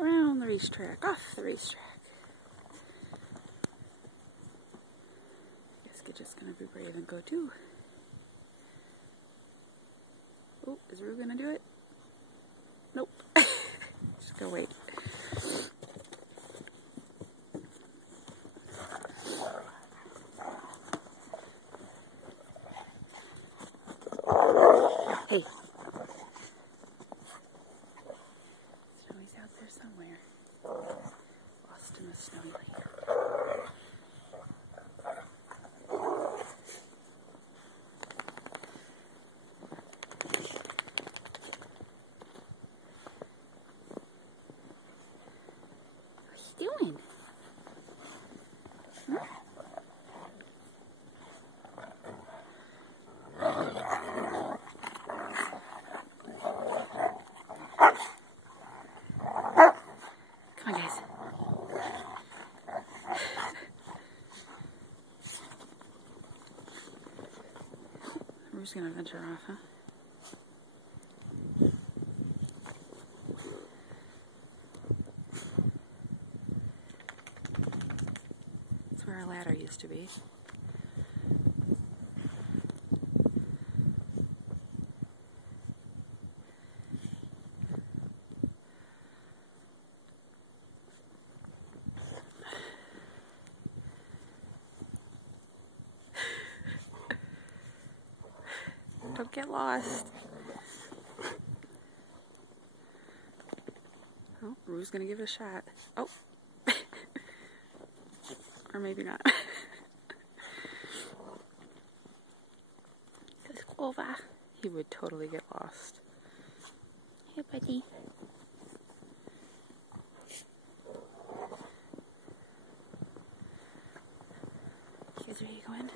Around the racetrack, off the racetrack. Guess you're just gonna be brave and go too. Oh, is Rue gonna do it? Nope. Just go wait. Hey. Snowy's out there somewhere. Lost in the snowy lake. What are you doing? Hmm? Come on, guys. We're just gonna venture off, huh? That's where our ladder used to be. Don't get lost. Oh, Rue's gonna give it a shot. Oh. Or maybe not. Because Clover, he would totally get lost. Hey, buddy. You guys ready to go in?